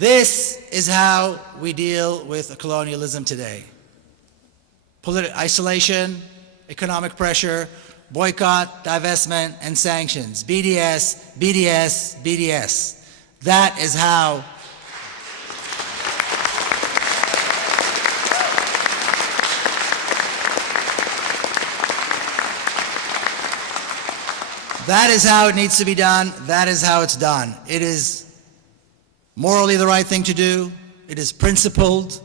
This is how we deal with colonialism today. Political isolation, economic pressure, boycott, divestment, and sanctions. BDS, BDS, BDS. That is how it needs to be done. That is how it's done. It is morally the right thing to do. It is principled.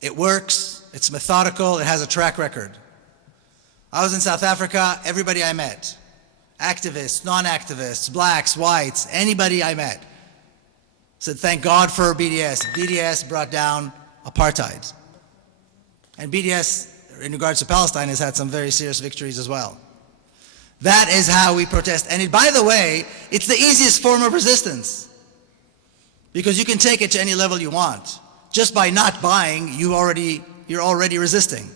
It works. It's methodical. It has a track record. I was in South Africa. Everybody I met, activists, non-activists, blacks, whites, anybody I met, said thank God for BDS. BDS brought down apartheid. And BDS, in regards to Palestine, has had some very serious victories as well. That is how we protest. And by the way, it's the easiest form of resistance, because you can take it to any level you want. Just by not buying, you're already resisting.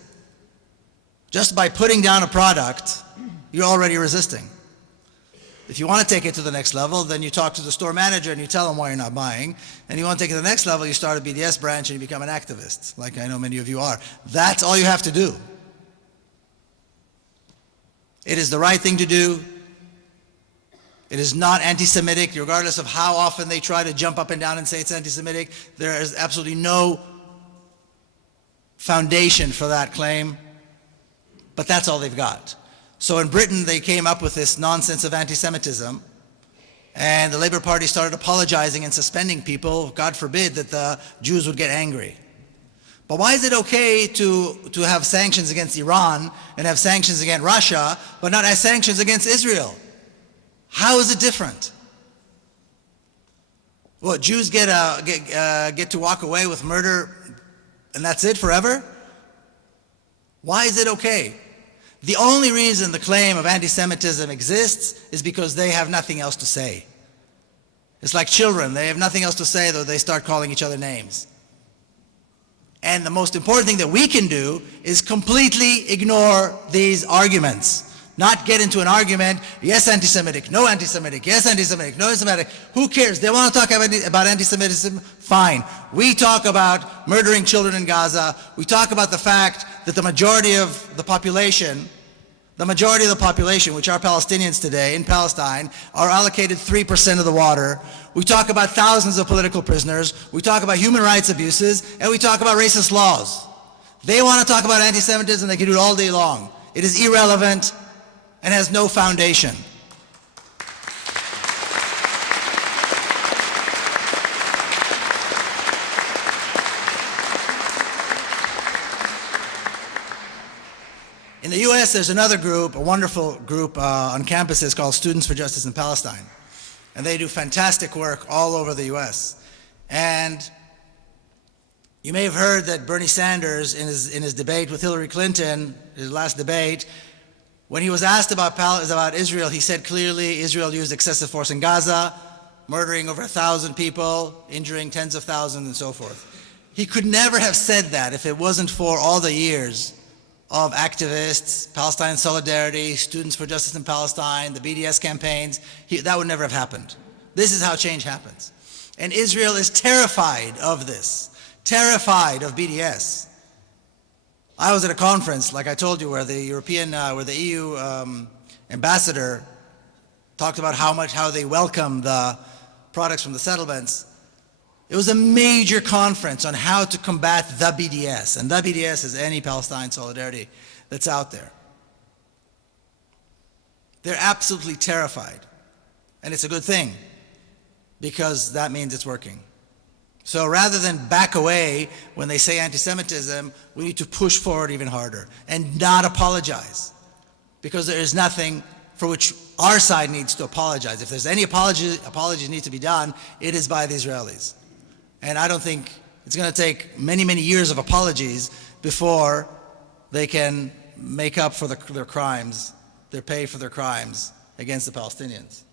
Just by putting down a product, you're already resisting. If you want to take it to the next level, then you talk to the store manager and you tell them why you're not buying. And you want to take it to the next level, you start a BDS branch and you become an activist, like I know many of you are. That's all you have to do. It is the right thing to do. It is not anti-Semitic, regardless of how often they try to jump up and down and say it's anti-Semitic. There is absolutely no foundation for that claim, but that's all they've got. So in Britain, they came up with this nonsense of anti-Semitism, and the Labour Party started apologizing and suspending people. God forbid that the Jews would get angry. But why is it okay to have sanctions against Iran and have sanctions against Russia, but not have sanctions against Israel? How is it different? Well, Jews get to walk away with murder and that's it forever? Why is it okay? The only reason the claim of anti-Semitism exists is because they have nothing else to say. It's like children. They have nothing else to say, though they start calling each other names. And the most important thing that we can do is completely ignore these arguments. Not get into an argument, yes anti-Semitic, no anti-Semitic, yes anti-Semitic, no anti-Semitic. Who cares? They want to talk about anti-Semitism? Fine. We talk about murdering children in Gaza. We talk about the fact that the majority of the population, which are Palestinians today in Palestine, are allocated 3% of the water. We talk about thousands of political prisoners. We talk about human rights abuses, and we talk about racist laws. They want to talk about anti-Semitism, they can do it all day long. It is irrelevant and has no foundation. In the US, there's another group, a wonderful group on campuses called Students for Justice in Palestine. And they do fantastic work all over the US. And you may have heard that Bernie Sanders, in his debate with Hillary Clinton, his last debate, when he was asked about Israel, he said clearly Israel used excessive force in Gaza, murdering over 1,000 people, injuring tens of thousands, and so forth. He could never have said that if it wasn't for all the years of activists, Palestine Solidarity, Students for Justice in Palestine, the BDS campaigns. That would never have happened. This is how change happens. And Israel is terrified of this, terrified of BDS. I was at a conference, like I told you, where the EU ambassador talked about how they welcome the products from the settlements. It was a major conference on how to combat the BDS, and the BDS is any Palestine solidarity that's out there. They're absolutely terrified, and it's a good thing, because that means it's working. So rather than back away when they say anti-Semitism, we need to push forward even harder and not apologize, because there is nothing for which our side needs to apologize. If there's any apologies need to be done, it is by the Israelis. And I don't think it's going to take many, many years of apologies before they can make up for their crimes, their pay for their crimes against the Palestinians.